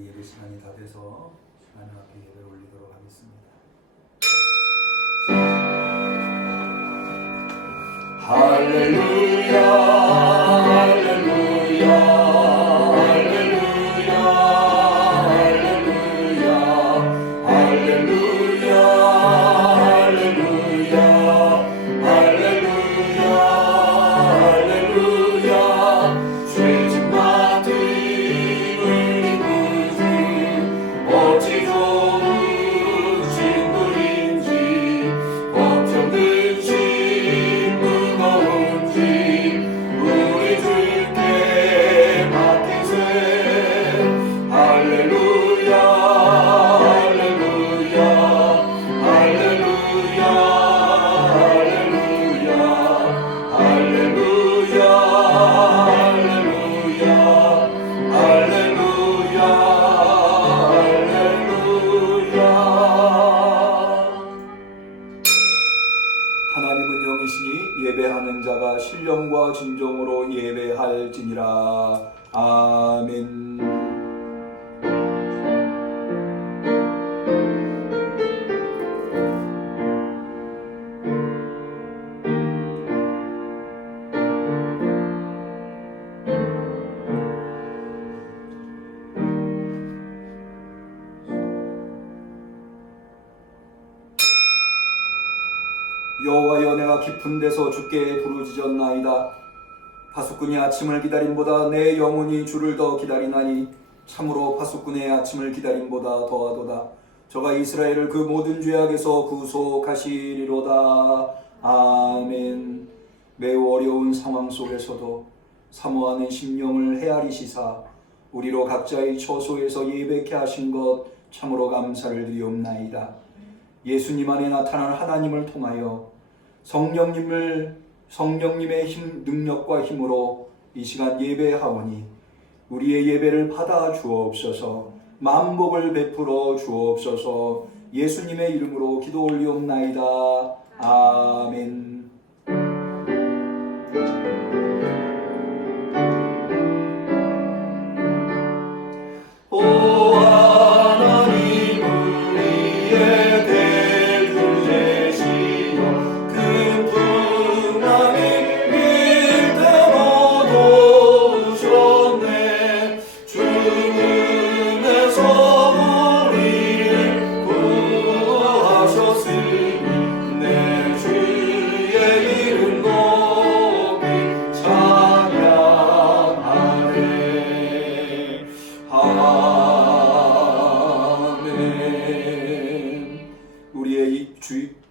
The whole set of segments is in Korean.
예배 시간이 다 돼서 하나님 앞에 예배를 올리도록 하겠습니다. 할렐루야 할렐루야 할렐루야 할렐루야 할렐루야 할렐루야 할렐루야 할렐루야 죄진 마디 울린 구주 어찌 좋은 친구인지 걱정된 심 무거운지 우리 주께 맡기세 할렐루야 할렐루야 할렐루야 할렐루야 할렐루야 할렐루야 할렐루야 하나님은 영이시니 예배하는 자가 신령과 진정으로 예배할지니라. 아멘. 여호와여, 내가 깊은 데서 주께 부르짖었나이다. 파수꾼이 아침을 기다림보다 내 영혼이 주를 더 기다리나니 참으로 파수꾼의 아침을 기다림보다 더하도다. 저가 이스라엘을 그 모든 죄악에서 구속하시리로다. 아멘. 매우 어려운 상황 속에서도 사모하는 심령을 헤아리시사 우리로 각자의 처소에서 예배케 하신 것 참으로 감사를 드리옵나이다. 예수님 안에 나타난 하나님을 통하여 성령님의 능력과 힘으로 이 시간 예배하오니 우리의 예배를 받아 주옵소서. 만복을 베풀어 주옵소서. 예수님의 이름으로 기도 올리옵나이다. 아멘.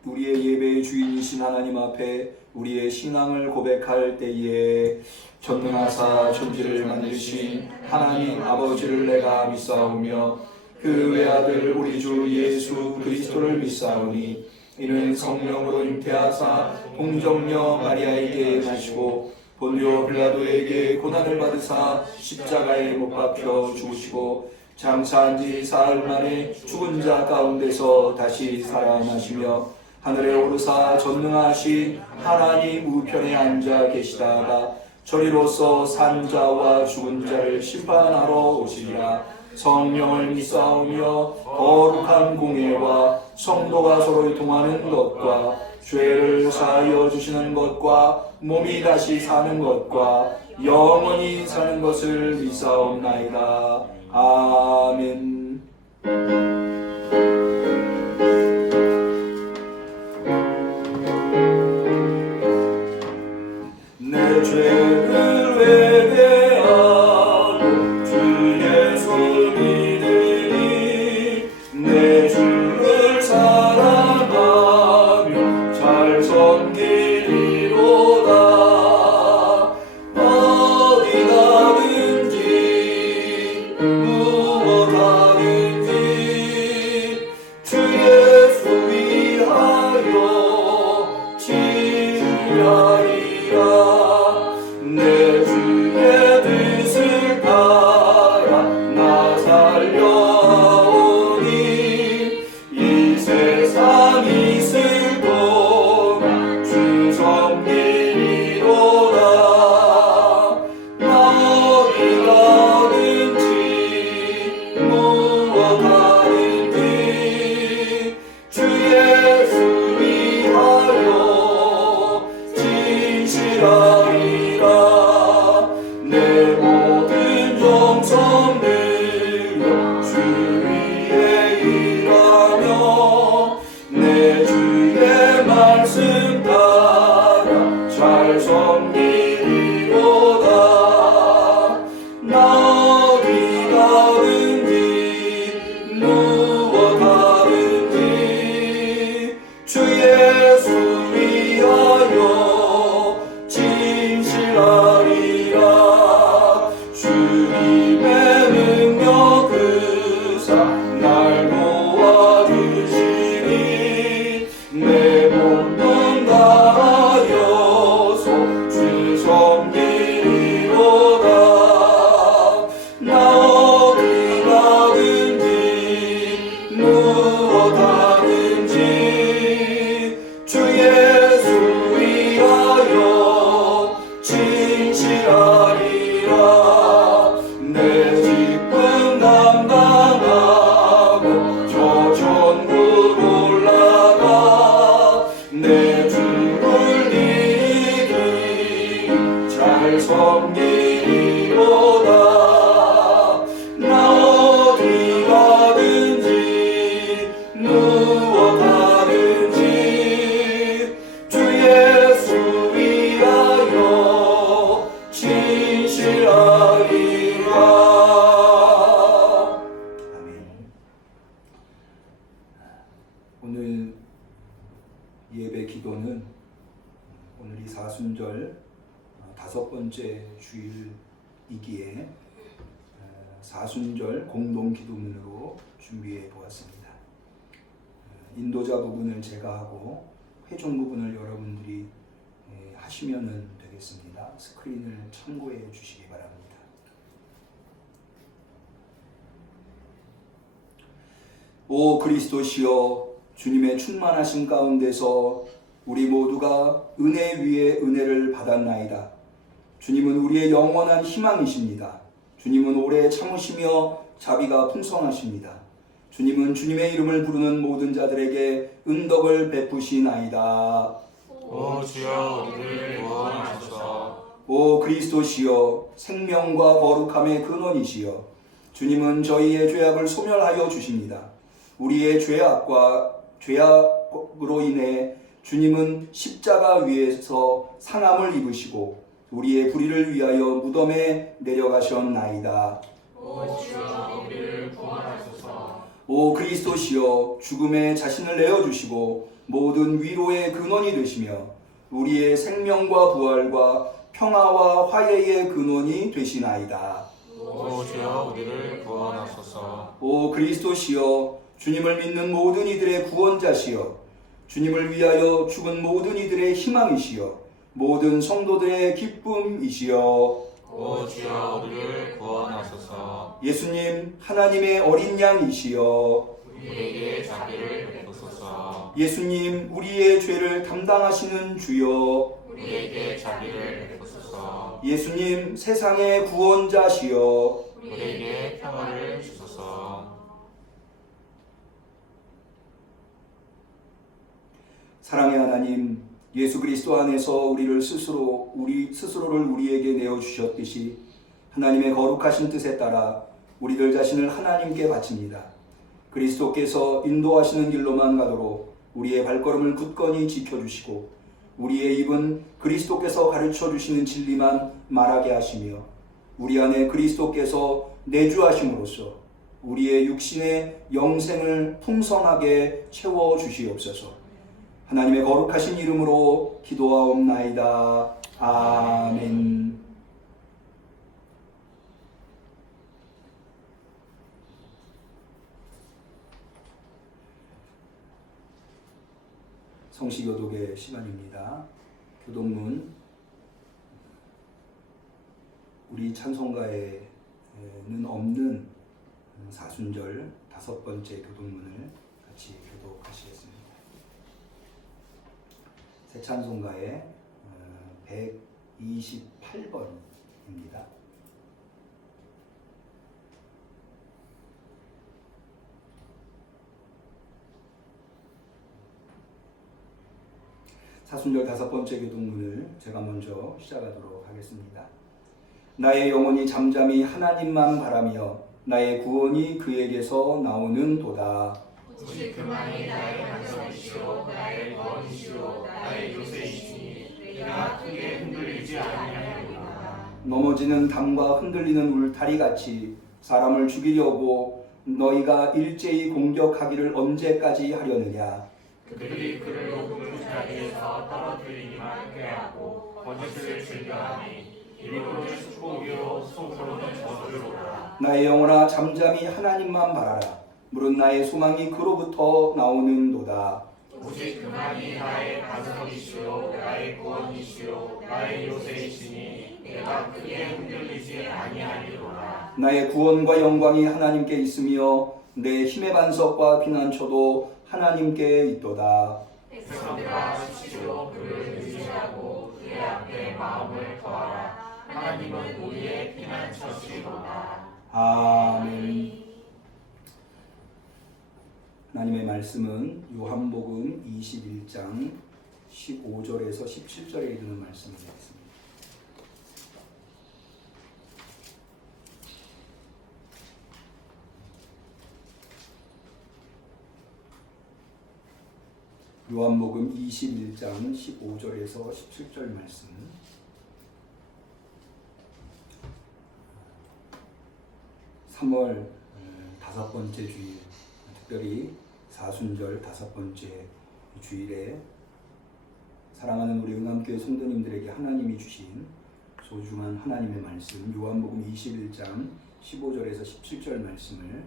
우리의 예배의 주인이신 하나님 앞에 우리의 신앙을 고백할 때에 전능하사 천지를 만드신 하나님 아버지를 내가 믿사오며 그 외아들 우리 주 예수 그리스도를 믿사오니 이는 성령으로 잉태하사 동정녀 마리아에게 나시고 본디오 빌라도에게 고난을 받으사 십자가에 못 박혀 죽으시고 장사한 지 사흘 만에 죽은 자 가운데서 다시 살아나시며 하늘에 오르사 전능하신 하나님 우편에 앉아 계시다가 저리로서 산 자와 죽은 자를 심판하러 오시리라. 성령을 믿사오며 거룩한 공예와 성도가 서로 통하는 것과 죄를 사하여 주시는 것과 몸이 다시 사는 것과 영원히 사는 것을 믿사옵나이다. 아멘. 내 죄를 회개하고 주 예수 믿으니 내 주를 사랑하며 잘 섬기리로다. 어디 가든지 무엇하든지 주 예수 위하여 지으리라. 내 주의 뜻을 따라 나 살려오니 이 세상 있을 동안 주 섬기리로다. 어디 가든지 말씀 따라 잘 섬기리로다. 나 어디 가든지 무엇 하든지 주 예수 위하여 진실하리라. 주님의 능력 그사 날 도와주시니 내 몸도 다하여서 주 섬기리로다. 나 어디 가든지 무엇 하든지 주 예수 위하여 진실하리라. 내 직분 감당하고 저 천국 올라가 내 주를 이기 잘 섬기리로다. 나 어디 가든지 무엇 하든지 주 예수 위하여 진실하리라. 아멘. 오늘 예배 기도는 오늘 이 사순절 다섯 번째 주일이기에 사순절 공동 기도문으로 준비해 보았습니다. 인도자 부분을 제가 하고 회중 부분을 여러분들이 하시면 되겠습니다. 스크린을 참고해 주시기 바랍니다. 오 그리스도시여, 주님의 충만하심 가운데서 우리 모두가 은혜 위에 은혜를 받았나이다. 주님은 우리의 영원한 희망이십니다. 주님은 오래 참으시며 자비가 풍성하십니다. 주님은 주님의 이름을 부르는 모든 자들에게 은덕을 베푸시나이다. 오 주여 우리를 구원하소서. 오 그리스도시여, 생명과 거룩함의 근원이시여, 주님은 저희의 죄악을 소멸하여 주십니다. 우리의 죄악으로 인해 주님은 십자가 위에서 상함을 입으시고 우리의 불의를 위하여 무덤에 내려가셨나이다. 오 주여 우리를 구원하소서. 오 그리스도시여, 죽음에 자신을 내어주시고 모든 위로의 근원이 되시며 우리의 생명과 부활과 평화와 화해의 근원이 되시나이다. 오 주여 우리를 구원하소서. 오 그리스도시여, 주님을 믿는 모든 이들의 구원자시여, 주님을 위하여 죽은 모든 이들의 희망이시여, 모든 성도들의 기쁨이시여. 오 주여 우리를 구원하소서. 예수님 하나님의 어린 양이시여, 우리에게 자비를 베푸소서. 예수님 우리의 죄를 담당하시는 주여, 우리에게 자비를 베푸소서. 예수님 세상의 구원자시여, 우리에게 평화를 주소서. 사랑의 하나님, 예수 그리스도 안에서 우리 스스로를 우리에게 내어 주셨듯이 하나님의 거룩하신 뜻에 따라 우리들 자신을 하나님께 바칩니다. 그리스도께서 인도하시는 길로만 가도록 우리의 발걸음을 굳건히 지켜주시고 우리의 입은 그리스도께서 가르쳐 주시는 진리만 말하게 하시며 우리 안에 그리스도께서 내주하심으로써 우리의 육신의 영생을 풍성하게 채워 주시옵소서. 하나님의 거룩하신 이름으로 기도하옵나이다. 아멘. 성시교독의 시간입니다. 교독문, 우리 찬송가에는 없는 사순절 다섯 번째 교독문을 같이 교독하시겠습니다. 새 찬송가의 128번입니다. 사순절 다섯 번째 교독문을 제가 먼저 시작하도록 하겠습니다. 나의 영혼이 잠잠히 하나님만 바라며 나의 구원이 그에게서 나오는 도다. 오직 그만이 나의 반석이시오 나의 구원이시오 나의 요새이시니 내가 크게 흔들리지 아니하리로다. 넘어지는 담과 흔들리는 울타리 같이 사람을 죽이려고 너희가 일제히 공격하기를 언제까지 하려느냐. 그들이 그를 높은 자리에서 떨어뜨리기만 꾀하고 거짓을 즐겨하니 입으로는 축복이요 속으로는 저주로다. 나의 영혼아 잠잠히 하나님만 바라라. 물은 나의 소망이 그로부터 나오는도다. 오직 그만이 나의 반석이시오 나의 구원이시오 나의 요새이시니 내가 크게 흔들리지 아니하리로다. 나의 구원과 영광이 하나님께 있으며 내 힘의 반석과 피난처도 하나님께 있도다. 백성들아 하십시오 그를 의지하고 그의 앞에 마음을 더하라. 하나님은 우리의 피난처시로다. 아멘. 하나님의 말씀은 요한복음 21장 15절에서 17절에 이르는 말씀을 읽겠습니다. 요한복음 21장 15절에서 17절 말씀. 3월 5번째 주일, 특별히 사순절 5번째 주일에 사랑하는 우리 응암교회 성도님들에게 하나님이 주신 소중한 하나님의 말씀, 요한복음 21장 15절에서 17절 말씀을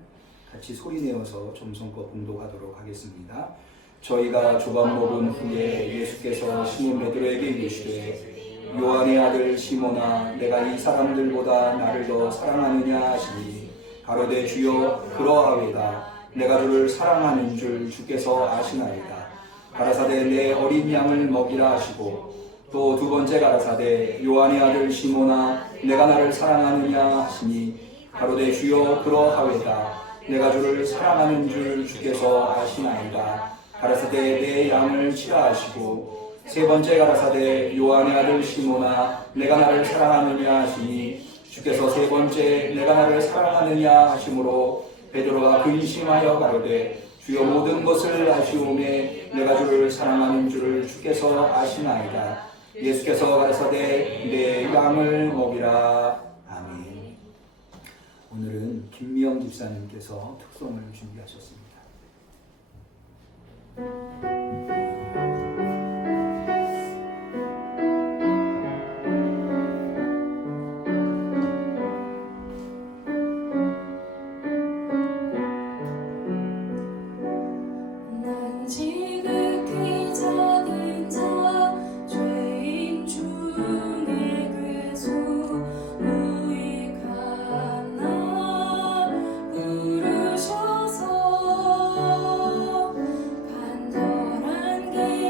같이 소리내어서 점성껏 봉독하도록 하겠습니다. 저희가 조각 먹은 후에 예수께서 시몬 베드로에게 이르시되 요한의 아들 시몬아 내가 이 사람들보다 나를 더 사랑하느냐 하시니 가로되 주여 그러하외다. 내가 주를 사랑하는 줄 주께서 아시나이다. 가라사대 내 어린 양을 먹이라 하시고 또 두 번째 가라사대 요한의 아들 시몬아 내가 나를 사랑하느냐 하시니 가로되 주여 그러하외다. 내가 주를 사랑하는 줄 주께서 아시나이다. 가라사대 내 양을 치라 하시고 세 번째 가라사대 요한의 아들 시몬아 내가 나를 사랑하느냐 하시니 주께서 세 번째 내가 나를 사랑하느냐 하심으로 베드로가 근심하여 가로되 주여 모든 것을 아시오매 내가 주를 사랑하는 줄을 주께서 아시나이다. 예수께서 가라사대 내 양을 먹이라. 아멘. 오늘은 김미영 집사님께서 특송을 준비하셨습니다. 난 지극히 작은 자 죄인 중에 괴수 무익한 나 부르셔서 간절한 길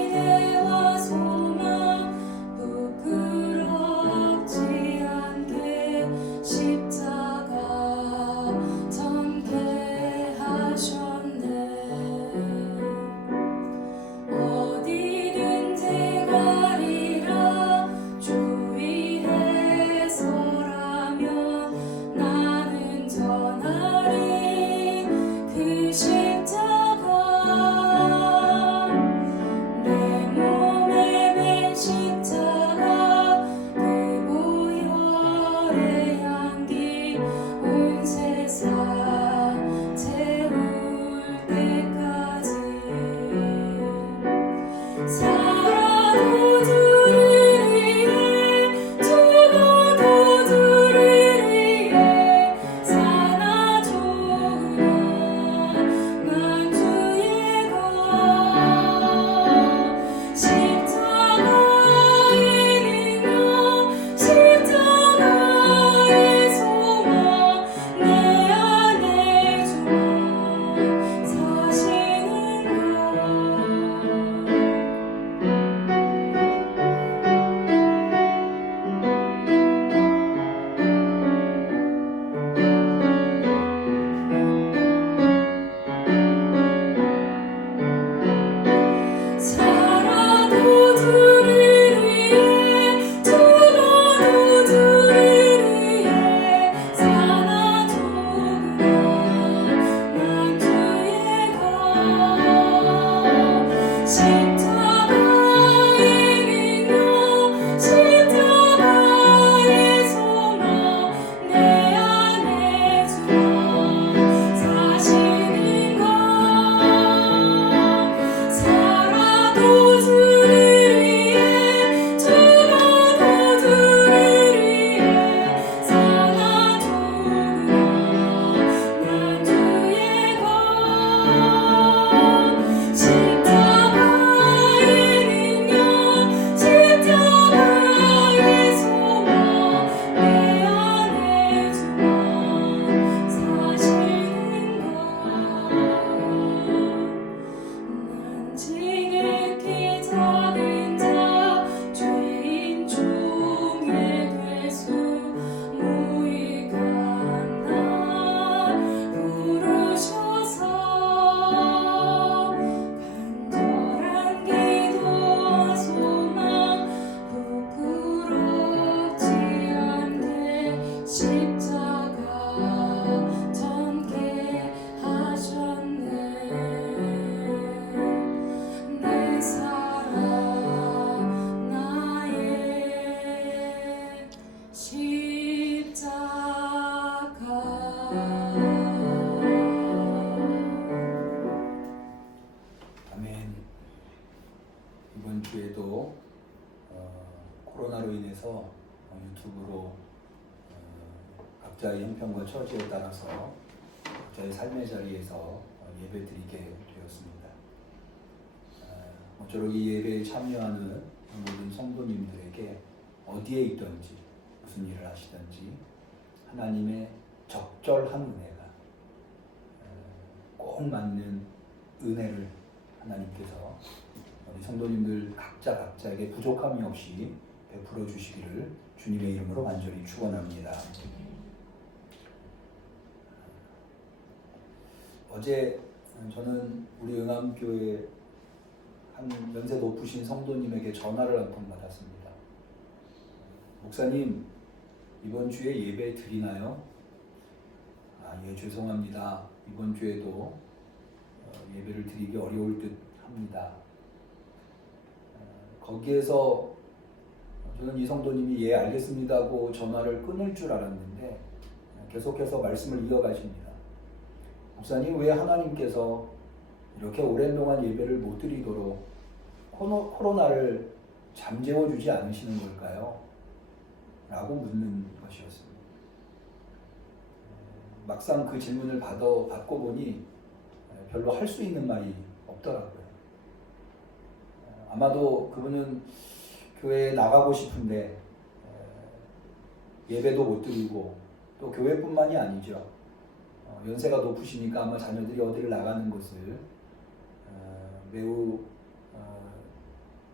코로나로 인해서 유튜브로 각자의 형편과 처지에 따라서 각자의 삶의 자리에서 예배드리게 되었습니다. 모쪼록 이 예배에 참여하는 모든 성도님들에게 어디에 있든지 무슨 일을 하시든지 하나님의 적절한 은혜가 꼭 맞는 은혜를 하나님께서 우리 성도님들 각자에게 부족함이 없이 베풀어 주시기를 주님의 이름으로 간절히 축원합니다. 어제 저는 우리 응암교회 한 연세 높으신 성도님에게 전화를 한 통 받았습니다. 목사님, 이번 주에 예배 드리나요? 예, 죄송합니다. 이번 주에도 예배를 드리기 어려울 듯 합니다. 거기에서 저는 이 성도님이 예 알겠습니다 하고 전화를 끊을 줄 알았는데 계속해서 말씀을 이어가십니다. 목사님, 왜 하나님께서 이렇게 오랜 동안 예배를 못 드리도록 코로나를 잠재워 주지 않으시는 걸까요? 라고 묻는 것이었습니다. 막상 그 질문을 받고 보니 별로 할 수 있는 말이 없더라고요. 아마도 그분은 교회에 나가고 싶은데 예배도 못 드리고 또 교회뿐만이 아니죠. 연세가 높으시니까 아마 자녀들이 어디를 나가는 것을 매우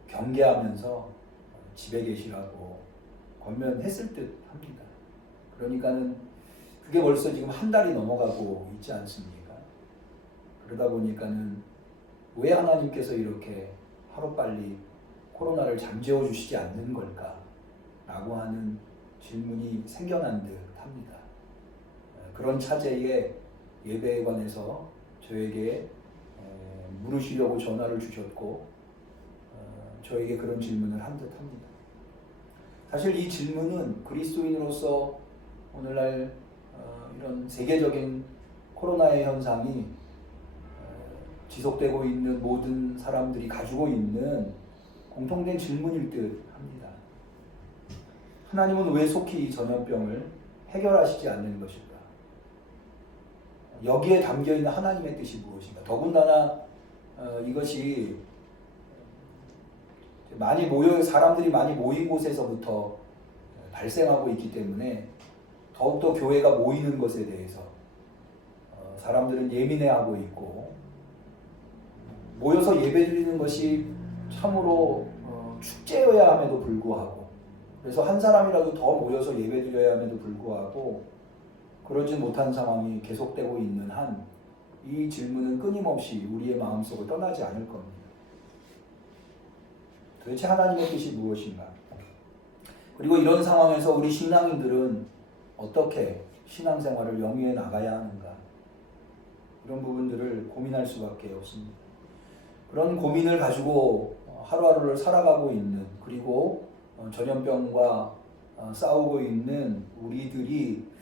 경계하면서 집에 계시라고 권면했을 듯 합니다. 그러니까는 그게 벌써 지금 한 달이 넘어가고 있지 않습니까? 그러다 보니까는 왜 하나님께서 이렇게 하루빨리 코로나를 잠재워 주시지 않는 걸까? 라고 하는 질문이 생겨난 듯 합니다. 그런 차제에 예배에 관해서 저에게 물으시려고 전화를 주셨고 저에게 그런 질문을 한 듯 합니다. 사실 이 질문은 그리스도인으로서 오늘날 이런 세계적인 코로나의 현상이 지속되고 있는 모든 사람들이 가지고 있는 공통된 질문일 듯 합니다. 하나님은 왜 속히 이 전염병을 해결하시지 않는 것일까? 여기에 담겨있는 하나님의 뜻이 무엇인가? 더군다나 이것이 사람들이 많이 모인 곳에서부터 발생하고 있기 때문에 더욱더 교회가 모이는 것에 대해서 사람들은 예민해하고 있고 모여서 예배드리는 것이 참으로 축제여야 함에도 불구하고 그래서 한 사람이라도 더 모여서 예배드려야 함에도 불구하고 그러지 못한 상황이 계속되고 있는 한 이 질문은 끊임없이 우리의 마음속을 떠나지 않을 겁니다. 도대체 하나님의 뜻이 무엇인가? 그리고 이런 상황에서 우리 신앙인들은 어떻게 신앙생활을 영위해 나가야 하는가? 이런 부분들을 고민할 수밖에 없습니다. 그런 고민을 가지고 하루하루를 살아가고 있는 그리고 전염병과 싸우고 있는 우리들이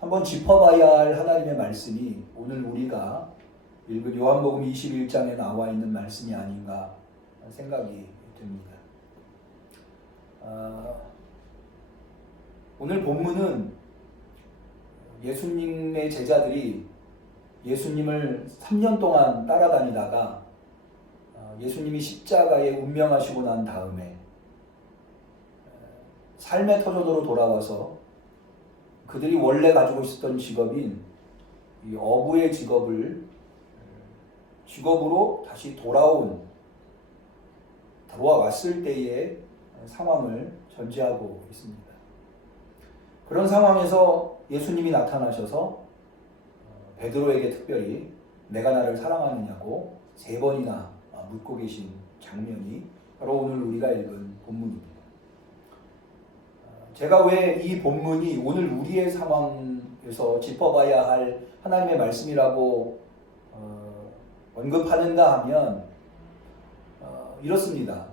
한번 짚어봐야 할 하나님의 말씀이 오늘 우리가 읽은 요한복음 21장에 나와 있는 말씀이 아닌가 생각이 듭니다. 오늘 본문은 예수님의 제자들이 예수님을 3년 동안 따라다니다가 예수님이 십자가에 운명하시고 난 다음에 삶의 터전으로 돌아와서 그들이 원래 가지고 있었던 직업인 이 어부의 직업으로 다시 돌아왔을 때의 상황을 전제하고 있습니다. 그런 상황에서 예수님이 나타나셔서 베드로에게 특별히 내가 나를 사랑하느냐고 3번이나 묻고 계신 장면이 바로 오늘 우리가 읽은 본문입니다. 제가 왜 이 본문이 오늘 우리의 상황에서 짚어봐야 할 하나님의 말씀이라고 언급하는가 하면 이렇습니다.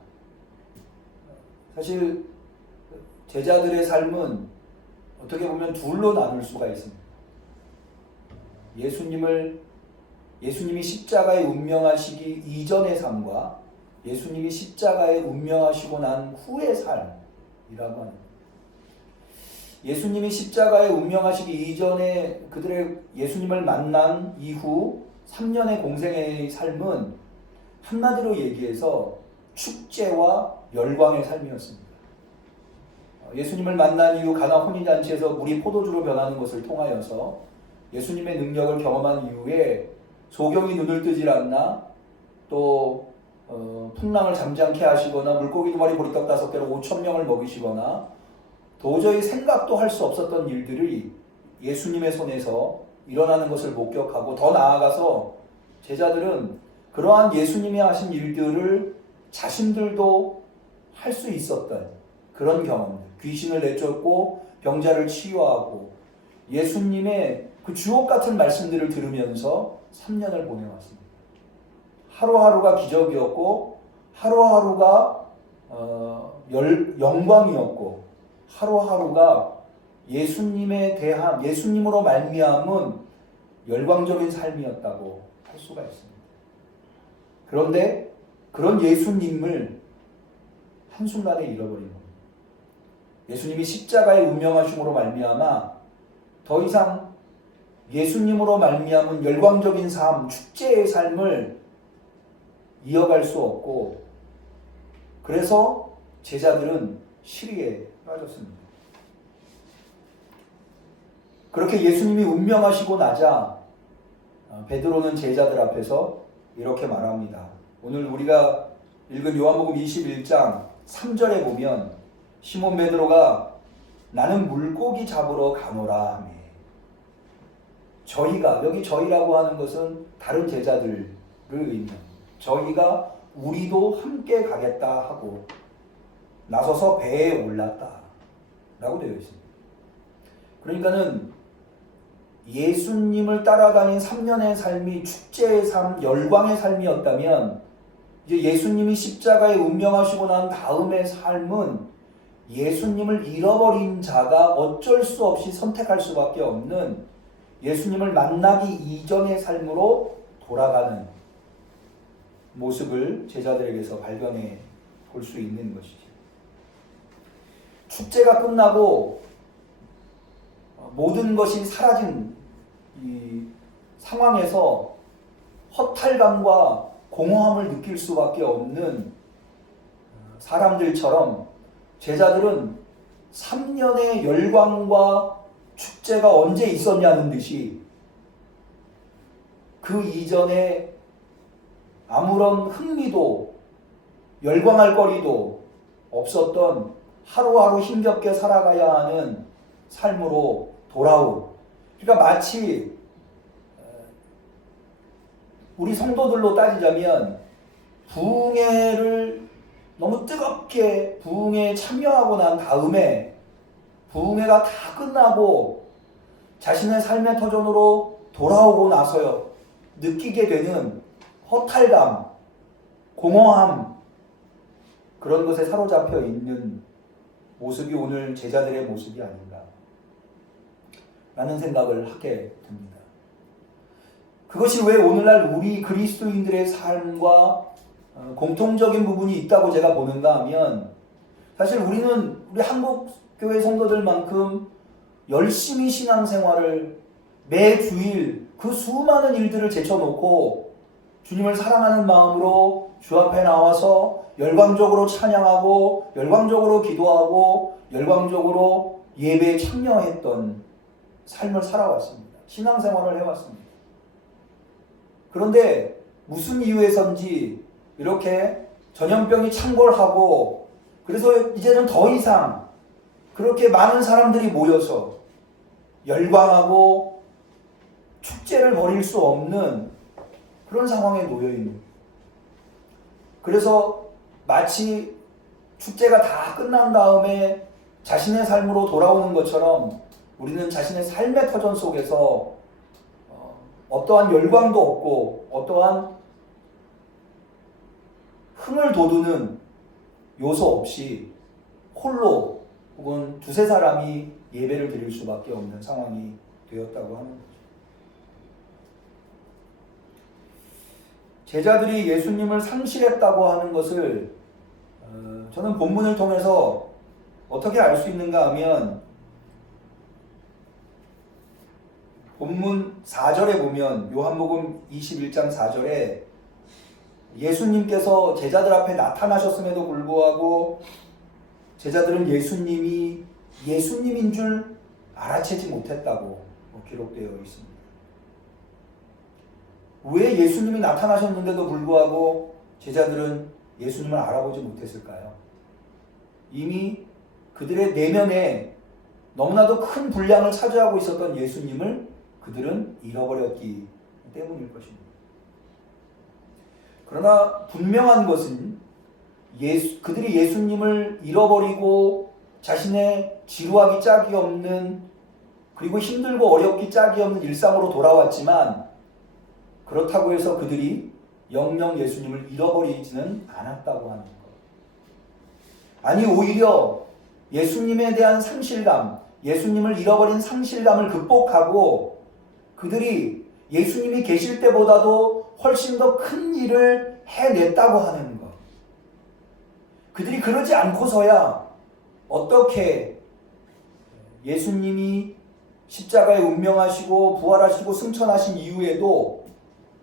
사실 제자들의 삶은 어떻게 보면 둘로 나눌 수가 있습니다. 예수님이 십자가에 운명하시기 이전의 삶과 예수님이 십자가에 운명하시고 난 후의 삶, 하는 거예요. 예수님이 십자가에 운명하시기 이전에 그들의 예수님을 만난 이후 3년의 공생의 삶은 한마디로 얘기해서 축제와 열광의 삶이었습니다. 예수님을 만난 이후 가나 혼인잔치에서 물이 포도주로 변하는 것을 통하여서 예수님의 능력을 경험한 이후에 소경이 눈을 뜨질 않나, 또 풍랑을 잠잠케 하시거나 물고기 2마리 보리떡 5개로 5,000명을 먹이시거나 도저히 생각도 할 수 없었던 일들이 예수님의 손에서 일어나는 것을 목격하고, 더 나아가서 제자들은 그러한 예수님이 하신 일들을 자신들도 할 수 있었던 그런 경험들, 귀신을 내쫓고 병자를 치유하고 예수님의 그 주옥 같은 말씀들을 들으면서 3년을 보내왔습니다. 하루하루가 기적이었고, 하루하루가 영광이었고, 하루하루가 예수님에 대한, 예수님으로 말미암은 열광적인 삶이었다고 할 수가 있습니다. 그런데 그런 예수님을 한순간에 잃어버린 겁니다. 예수님이 십자가의 운명하심으로 말미암아 더 이상 예수님으로 말미암은 열광적인 삶, 축제의 삶을 이어갈 수 없고, 그래서 제자들은 시리에 빠졌습니다. 그렇게 예수님이 운명하시고 나자 베드로는 제자들 앞에서 이렇게 말합니다. 오늘 우리가 읽은 요한복음 21장 3절에 보면 시몬 베드로가 나는 물고기 잡으러 가노라 하며, 저희가, 여기 저희라고 하는 것은 다른 제자들을 의미합니다. 저희가 우리도 함께 가겠다 하고 나서서 배에 올랐다 라고 되어 있습니다. 그러니까는 예수님을 따라다닌 3년의 삶이 축제의 삶, 열광의 삶이었다면, 이제 예수님이 십자가에 운명하시고 난 다음의 삶은 예수님을 잃어버린 자가 어쩔 수 없이 선택할 수밖에 없는 예수님을 만나기 이전의 삶으로 돌아가는 모습을 제자들에게서 발견해 볼 수 있는 것이죠. 축제가 끝나고 모든 것이 사라진 이 상황에서 허탈감과 공허함을 느낄 수밖에 없는 사람들처럼 제자들은 3년의 열광과 축제가 언제 있었냐는 듯이 그 이전에 아무런 흥미도 열광할 거리도 없었던 하루하루 힘겹게 살아가야 하는 삶으로 돌아온, 그러니까 마치 우리 성도들로 따지자면 부흥회를 너무 뜨겁게 부흥회에 참여하고 난 다음에 부흥회가 다 끝나고 자신의 삶의 터전으로 돌아오고 나서요 느끼게 되는 허탈감, 공허함, 그런 것에 사로잡혀 있는 모습이 오늘 제자들의 모습이 아닌가 라는 생각을 하게 됩니다. 그것이 왜 오늘날 우리 그리스도인들의 삶과 공통적인 부분이 있다고 제가 보는가 하면, 사실 우리는 우리 한국교회 성도들만큼 열심히 신앙생활을 매 주일 그 수많은 일들을 제쳐놓고 주님을 사랑하는 마음으로 주 앞에 나와서 열광적으로 찬양하고 열광적으로 기도하고 열광적으로 예배에 참여했던 삶을 살아왔습니다. 신앙생활을 해왔습니다. 그런데 무슨 이유에선지 이렇게 전염병이 창궐하고, 그래서 이제는 더 이상 그렇게 많은 사람들이 모여서 열광하고 축제를 벌일 수 없는 그런 상황에 놓여 있는, 그래서 마치 축제가 다 끝난 다음에 자신의 삶으로 돌아오는 것처럼 우리는 자신의 삶의 터전 속에서 어떠한 열광도 없고 어떠한 흥을 돋우는 요소 없이 홀로 혹은 두세 사람이 예배를 드릴 수밖에 없는 상황이 되었다고 하는 거죠. 제자들이 예수님을 상실했다고 하는 것을 저는 본문을 통해서 어떻게 알 수 있는가 하면 본문 4절에 보면 요한복음 21장 4절에 예수님께서 제자들 앞에 나타나셨음에도 불구하고 제자들은 예수님이 예수님인 줄 알아채지 못했다고 기록되어 있습니다. 왜 예수님이 나타나셨는데도 불구하고 제자들은 예수님을 알아보지 못했을까요? 이미 그들의 내면에 너무나도 큰 분량을 차지하고 있었던 예수님을 그들은 잃어버렸기 때문일 것입니다. 그러나 분명한 것은 그들이 예수님을 잃어버리고 자신의 지루하기 짝이 없는 그리고 힘들고 어렵기 짝이 없는 일상으로 돌아왔지만 그렇다고 해서 그들이 영영 예수님을 잃어버리지는 않았다고 하는 것. 아니 오히려 예수님에 대한 상실감, 예수님을 잃어버린 상실감을 극복하고 그들이 예수님이 계실 때보다도 훨씬 더 큰 일을 해냈다고 하는 것. 그들이 그러지 않고서야 어떻게 예수님이 십자가에 운명하시고 부활하시고 승천하신 이후에도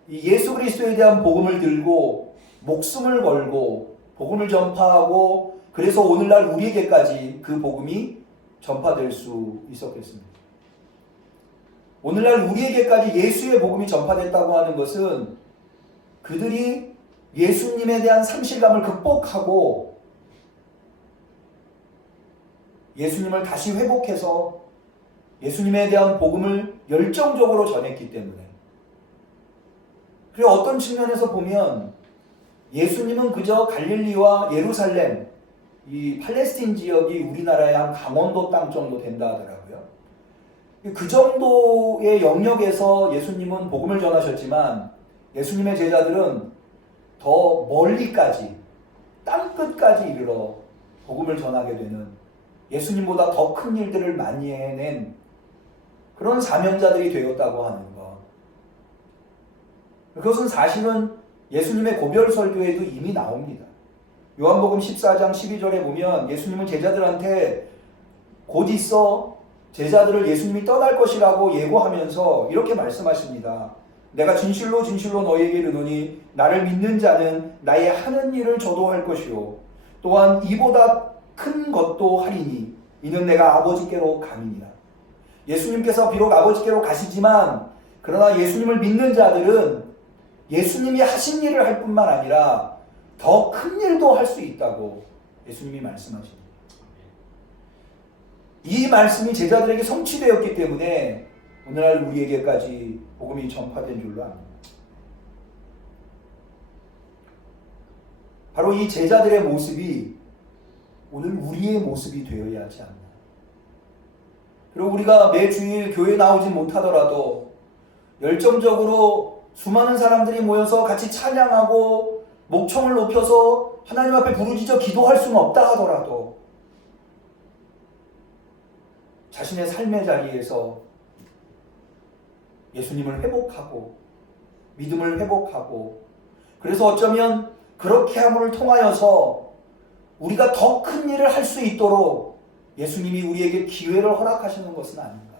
이 예수 그리스도에 대한 복음을 들고 목숨을 걸고 복음을 전파하고 그래서 오늘날 우리에게까지 그 복음이 전파될 수 있었겠습니다. 오늘날 우리에게까지 예수의 복음이 전파됐다고 하는 것은 그들이 예수님에 대한 상실감을 극복하고 예수님을 다시 회복해서 예수님에 대한 복음을 열정적으로 전했기 때문에 그리고 어떤 측면에서 보면 예수님은 그저 갈릴리와 예루살렘 이 팔레스틴 지역이 우리나라의 한 강원도 땅 정도 된다 하더라고요. 그 정도의 영역에서 예수님은 복음을 전하셨지만 예수님의 제자들은 더 멀리까지 땅끝까지 이르러 복음을 전하게 되는 예수님보다 더 큰 일들을 많이 해낸 그런 사명자들이 되었다고 하는 것. 그것은 사실은 예수님의 고별 설교에도 이미 나옵니다. 요한복음 14장 12절에 보면 예수님은 제자들한테 곧 있어 제자들을 예수님이 떠날 것이라고 예고하면서 이렇게 말씀하십니다. 내가 진실로 진실로 너희에게 이르노니 나를 믿는 자는 나의 하는 일을 저도 할 것이요 또한 이보다 큰 것도 하리니 이는 내가 아버지께로 감이니라. 예수님께서 비록 아버지께로 가시지만 그러나 예수님을 믿는 자들은 예수님이 하신 일을 할 뿐만 아니라 더 큰 일도 할 수 있다고 예수님이 말씀하십니다. 이 말씀이 제자들에게 성취되었기 때문에 오늘날 우리에게까지 복음이 전파된 줄로 압니다. 바로 이 제자들의 모습이 오늘 우리의 모습이 되어야 하지 않나. 그리고 우리가 매주일 교회에 나오지 못하더라도 열정적으로 수많은 사람들이 모여서 같이 찬양하고 목청을 높여서 하나님 앞에 부르짖어 기도할 수는 없다 하더라도 자신의 삶의 자리에서 예수님을 회복하고 믿음을 회복하고 그래서 어쩌면 그렇게 함을 통하여서 우리가 더 큰 일을 할 수 있도록 예수님이 우리에게 기회를 허락하시는 것은 아닌가.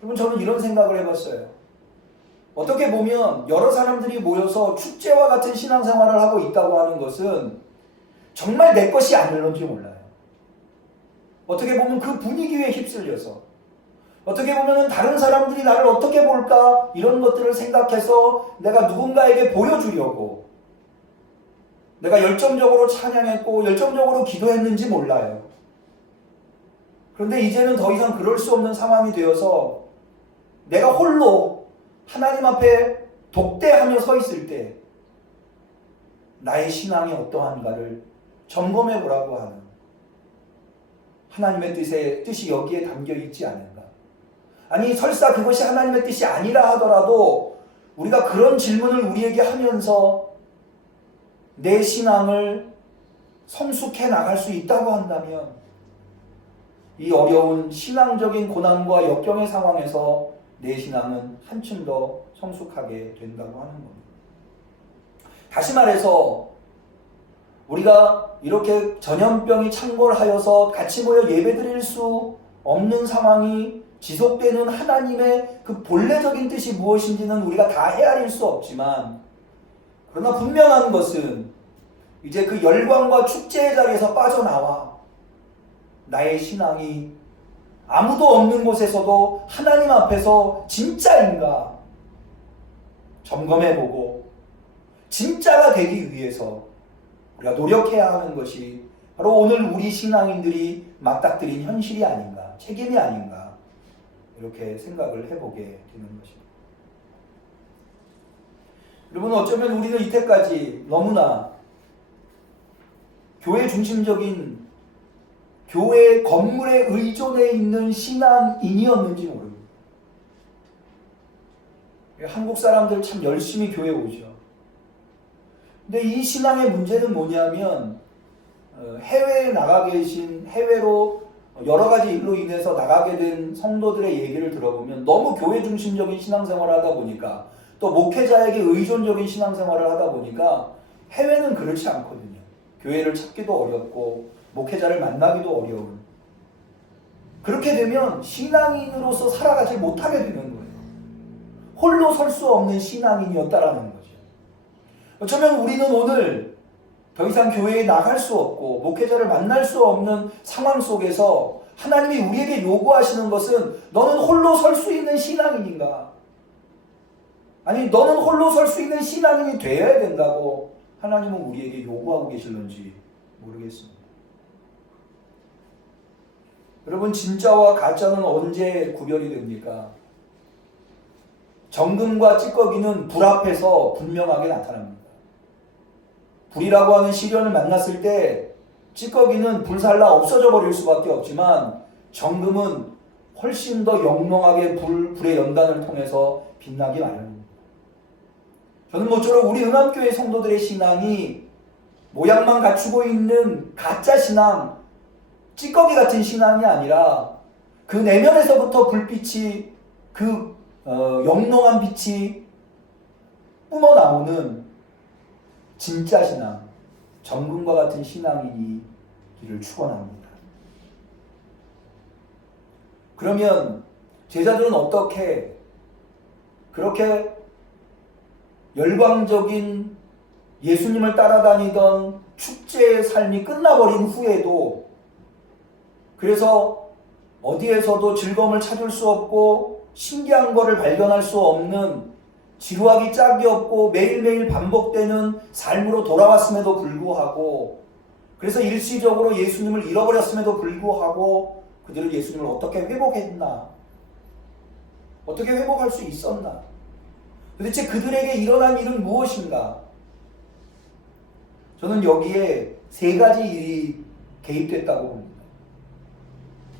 여러분 저는 이런 생각을 해봤어요. 어떻게 보면 여러 사람들이 모여서 축제와 같은 신앙생활을 하고 있다고 하는 것은 정말 내 것이 아닐런지 몰라요. 어떻게 보면 그 분위기에 휩쓸려서 어떻게 보면 다른 사람들이 나를 어떻게 볼까 이런 것들을 생각해서 내가 누군가에게 보여주려고 내가 열정적으로 찬양했고 열정적으로 기도했는지 몰라요. 그런데 이제는 더 이상 그럴 수 없는 상황이 되어서 내가 홀로 하나님 앞에 독대하며 서 있을 때 나의 신앙이 어떠한가를 점검해 보라고 하는 하나님의 뜻이 여기에 담겨 있지 않은가. 아니 설사 그것이 하나님의 뜻이 아니라 하더라도 우리가 그런 질문을 우리에게 하면서 내 신앙을 성숙해 나갈 수 있다고 한다면 이 어려운 신앙적인 고난과 역경의 상황에서 내 신앙은 한층 더 성숙하게 된다고 하는 겁니다. 다시 말해서 우리가 이렇게 전염병이 창궐하여서 같이 모여 예배드릴 수 없는 상황이 지속되는 하나님의 그 본래적인 뜻이 무엇인지는 우리가 다 헤아릴 수 없지만, 그러나 분명한 것은 이제 그 열광과 축제의 자리에서 빠져나와 나의 신앙이 아무도 없는 곳에서도 하나님 앞에서 진짜인가 점검해보고 진짜가 되기 위해서 우리가 노력해야 하는 것이 바로 오늘 우리 신앙인들이 맞닥뜨린 현실이 아닌가, 책임이 아닌가, 이렇게 생각을 해보게 되는 것입니다. 여러분, 어쩌면 우리는 이때까지 너무나 교회 중심적인 교회 건물에 의존해 있는 신앙인이었는지 모릅니다. 한국 사람들 참 열심히 교회 오죠. 근데 이 신앙의 문제는 뭐냐면, 해외에 나가 계신, 해외로 여러 가지 일로 인해서 나가게 된 성도들의 얘기를 들어보면 너무 교회 중심적인 신앙생활을 하다 보니까, 또 목회자에게 의존적인 신앙생활을 하다 보니까 해외는 그렇지 않거든요. 교회를 찾기도 어렵고 목회자를 만나기도 어려운, 그렇게 되면 신앙인으로서 살아가지 못하게 되는 거예요. 홀로 설 수 없는 신앙인이었다라는 거죠. 어쩌면 우리는 오늘 더 이상 교회에 나갈 수 없고 목회자를 만날 수 없는 상황 속에서 하나님이 우리에게 요구하시는 것은, 너는 홀로 설 수 있는 신앙인인가? 아니, 너는 홀로 설 수 있는 신앙인이 되어야 된다고 하나님은 우리에게 요구하고 계실는지 모르겠습니다. 여러분, 진짜와 가짜는 언제 구별이 됩니까? 정금과 찌꺼기는 불 앞에서 분명하게 나타납니다. 불이라고 하는 시련을 만났을 때 찌꺼기는 불살라 없어져 버릴 수밖에 없지만, 정금은 훨씬 더 영롱하게 불의 연단을 통해서 빛나기 마련입니다. 저는 모쪼록 우리 응암교회 성도들의 신앙이 모양만 갖추고 있는 가짜 신앙, 찌꺼기 같은 신앙이 아니라 그 내면에서부터 불빛이, 그 영롱한 빛이 뿜어나오는 진짜 신앙, 정금과 같은 신앙이기를 축원합니다. 그러면 제자들은 어떻게 그렇게 열광적인 예수님을 따라다니던 축제의 삶이 끝나버린 후에도, 그래서 어디에서도 즐거움을 찾을 수 없고 신기한 것을 발견할 수 없는 지루하기 짝이 없고 매일매일 반복되는 삶으로 돌아왔음에도 불구하고, 그래서 일시적으로 예수님을 잃어버렸음에도 불구하고 그들은 예수님을 어떻게 회복했나? 어떻게 회복할 수 있었나? 도대체 그들에게 일어난 일은 무엇인가? 저는 여기에 세 가지 일이 개입됐다고 봅니다.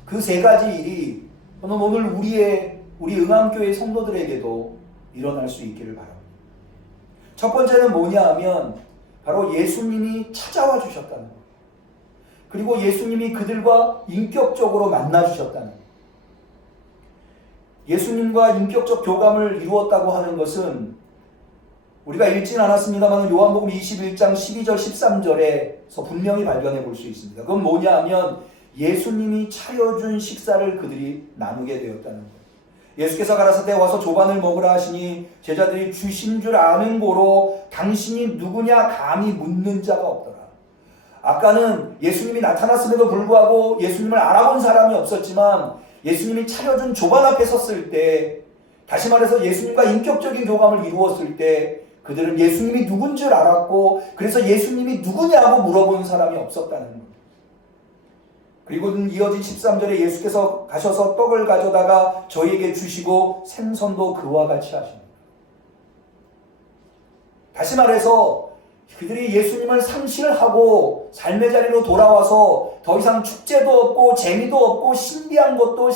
그 세 가지 일이 저는 오늘 우리 응암교회 성도들에게도 일어날 수 있기를 바랍니다. 첫 번째는 뭐냐 하면 바로 예수님이 찾아와 주셨다는 것. 그리고 예수님이 그들과 인격적으로 만나 주셨다는 것. 예수님과 인격적 교감을 이루었다고 하는 것은 우리가 읽진 않았습니다만 요한복음 21장 12절 13절에서 분명히 발견해 볼 수 있습니다. 그건 뭐냐 하면 예수님이 차려준 식사를 그들이 나누게 되었다는 거예요. 예수께서 가라사대 와서 조반을 먹으라 하시니 제자들이 주신 줄 아는 고로 당신이 누구냐 감히 묻는 자가 없더라. 아까는 예수님이 나타났음에도 불구하고 예수님을 알아본 사람이 없었지만, 예수님이 차려준 조반 앞에 섰을 때, 다시 말해서 예수님과 인격적인 교감을 이루었을 때 그들은 예수님이 누군 줄 알았고, 그래서 예수님이 누구냐고 물어보는 사람이 없었다는 거예요. 그리고 이어진 13절에 예수께서 가셔서 떡을 가져다가 저희에게 주시고 생선도 그와 같이 하십니다. 다시 말해서 그들이 예수님을 상실하고 삶의 자리로 돌아와서 더 이상 축제도 없고 재미도 없고 신비한 것도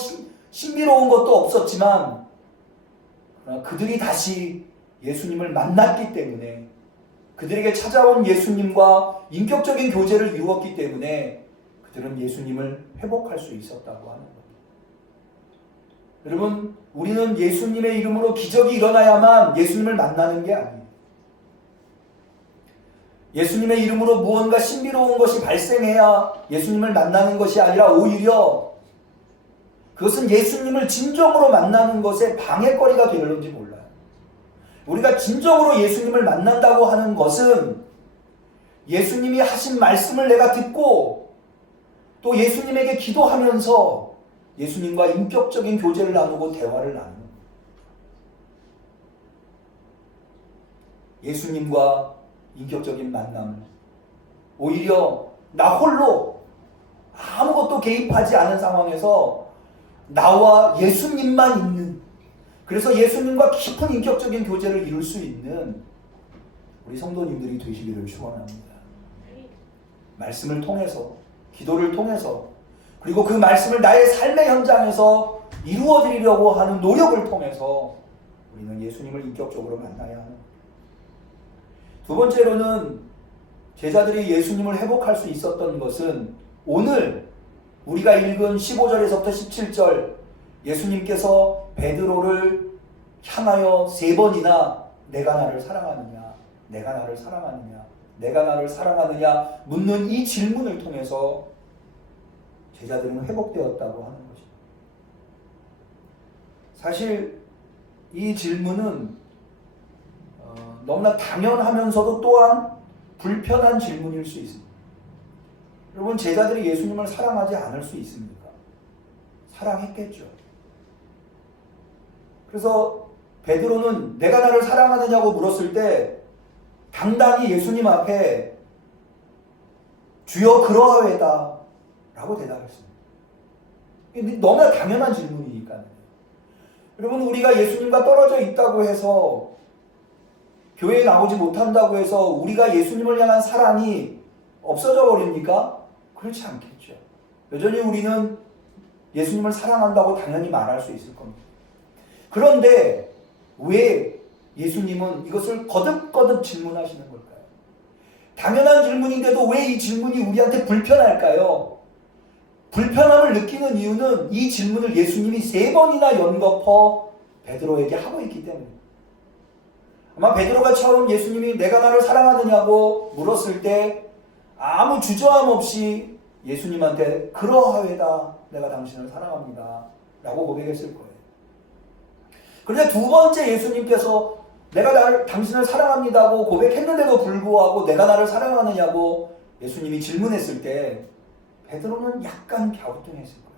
신비로운 것도 없었지만, 그들이 다시 예수님을 만났기 때문에, 그들에게 찾아온 예수님과 인격적인 교제를 이루었기 때문에 그들은 예수님을 회복할 수 있었다고 하는 겁니다. 여러분, 우리는 예수님의 이름으로 기적이 일어나야만 예수님을 만나는 게 아니에요. 예수님의 이름으로 무언가 신비로운 것이 발생해야 예수님을 만나는 것이 아니라 오히려 그것은 예수님을 진정으로 만나는 것에 방해거리가 되는지 몰라요. 우리가 진정으로 예수님을 만난다고 하는 것은 예수님이 하신 말씀을 내가 듣고 또 예수님에게 기도하면서 예수님과 인격적인 교제를 나누고 대화를 나누는 예수님과 인격적인 만남을 오히려 나 홀로 아무것도 개입하지 않은 상황에서 나와 예수님만 있는, 그래서 예수님과 깊은 인격적인 교제를 이룰 수 있는 우리 성도님들이 되시기를 축원합니다. 말씀을 통해서, 기도를 통해서, 그리고 그 말씀을 나의 삶의 현장에서 이루어 드리려고 하는 노력을 통해서 우리는 예수님을 인격적으로 만나야 하는. 두 번째로는 제자들이 예수님을 회복할 수 있었던 것은 오늘 우리가 읽은 15절에서부터 17절 예수님께서 베드로를 향하여 3번이나 내가 나를 사랑하느냐, 내가 나를 사랑하느냐, 내가 나를 사랑하느냐 묻는 이 질문을 통해서 제자들은 회복되었다고 하는 것입니다. 사실 이 질문은 너무나 당연하면서도 또한 불편한 질문일 수 있습니다. 여러분, 제자들이 예수님을 사랑하지 않을 수 있습니까? 사랑했겠죠. 그래서 베드로는 내가 나를 사랑하느냐고 물었을 때 당당히 예수님 앞에 주여 그러하외다 라고 대답했습니다. 너무나 당연한 질문이니까요. 여러분, 우리가 예수님과 떨어져 있다고 해서 교회에 나오지 못한다고 해서 우리가 예수님을 향한 사랑이 없어져 버립니까? 그렇지 않겠죠. 여전히 우리는 예수님을 사랑한다고 당연히 말할 수 있을 겁니다. 그런데 왜 예수님은 이것을 거듭거듭 질문하시는 걸까요? 당연한 질문인데도 왜 이 질문이 우리한테 불편할까요? 불편함을 느끼는 이유는 이 질문을 예수님이 3번이나 연거퍼 베드로에게 하고 있기 때문입니다. 아마 베드로가 처음 예수님이 내가 나를 사랑하느냐고 물었을 때 아무 주저함 없이 예수님한테 그러하외다, 내가 당신을 사랑합니다 라고 고백했을 거예요. 그런데 두 번째 예수님께서 내가 당신을 사랑합니다고 고백했는데도 불구하고 내가 나를 사랑하느냐고 예수님이 질문했을 때 베드로는 약간 갸우뚱했을 거예요.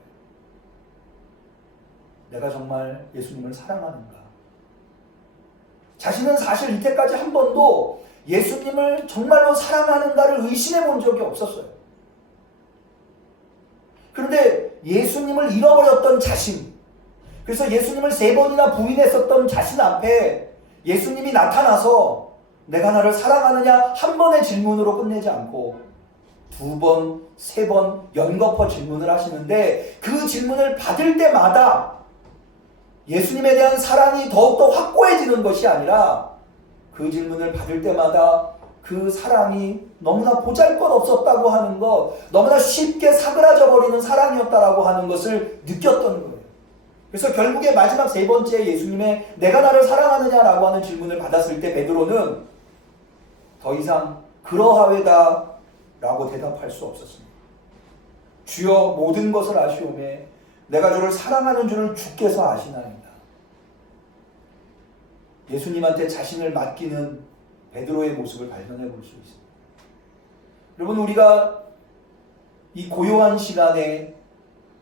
내가 정말 예수님을 사랑하는가? 자신은 사실 이때까지 한 번도 예수님을 정말로 사랑하는가를 의심해 본 적이 없었어요. 그런데 예수님을 잃어버렸던 자신, 그래서 예수님을 3번이나 부인했었던 자신 앞에 예수님이 나타나서 내가 나를 사랑하느냐 한 번의 질문으로 끝내지 않고 2번, 3번 연거퍼 질문을 하시는데 그 질문을 받을 때마다 예수님에 대한 사랑이 더욱더 확고해지는 것이 아니라 그 질문을 받을 때마다 그 사랑이 너무나 보잘것없었다고 하는 것, 너무나 쉽게 사그라져 버리는 사랑이었다라고 하는 것을 느꼈던 거예요. 그래서 결국에 마지막 3번째 예수님의 내가 나를 사랑하느냐라고 하는 질문을 받았을 때 베드로는 더 이상 그러하외다 라고 대답할 수 없었습니다. 주여 모든 것을 아시오매 내가 주를 사랑하는 줄을 주께서 아시나이다. 예수님한테 자신을 맡기는 베드로의 모습을 발견해 볼 수 있습니다. 여러분, 우리가 이 고요한 시간에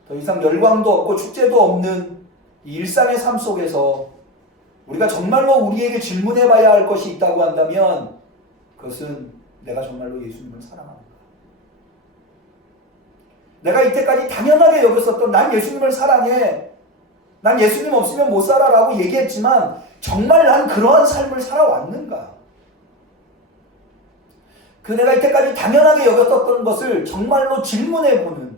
더 이상 열광도 없고 축제도 없는 이 일상의 삶 속에서 우리가 정말로 우리에게 질문해 봐야 할 것이 있다고 한다면 그것은 내가 정말로 예수님을 사랑하는가? 내가 이때까지 당연하게 여겼었던 난 예수님을 사랑해, 난 예수님 없으면 못 살아 라고 얘기했지만 정말 난 그러한 삶을 살아왔는가? 그 내가 이때까지 당연하게 여겼었던 것을 정말로 질문해보는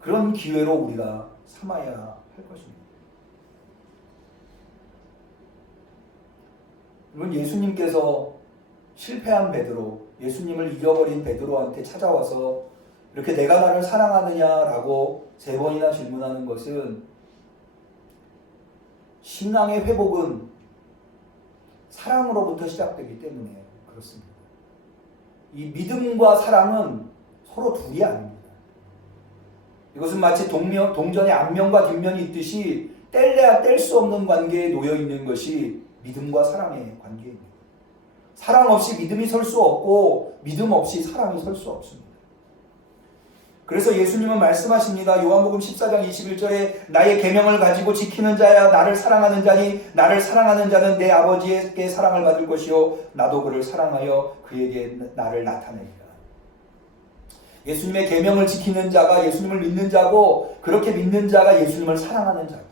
그런 기회로 우리가 삼아야 할 것입니다. 여러분, 예수님께서 실패한 베드로, 예수님을 잃어버린 베드로한테 찾아와서 이렇게 내가 나를 사랑하느냐라고 3번이나 질문하는 것은 신앙의 회복은 사랑으로부터 시작되기 때문에 그렇습니다. 이 믿음과 사랑은 서로 둘이 아닙니다. 이것은 마치 동전의 앞면과 뒷면이 있듯이 뗄래야 뗄 수 없는 관계에 놓여 있는 것이 믿음과 사랑의 관계입니다. 사랑 없이 믿음이 설 수 없고 믿음 없이 사랑이 설 수 없습니다. 그래서 예수님은 말씀하십니다. 요한복음 14장 21절에 나의 계명을 가지고 지키는 자야 나를 사랑하는 자니 나를 사랑하는 자는 내 아버지에게 사랑을 받을 것이요 나도 그를 사랑하여 그에게 나를 나타내리라. 예수님의 계명을 지키는 자가 예수님을 믿는 자고 그렇게 믿는 자가 예수님을 사랑하는 자고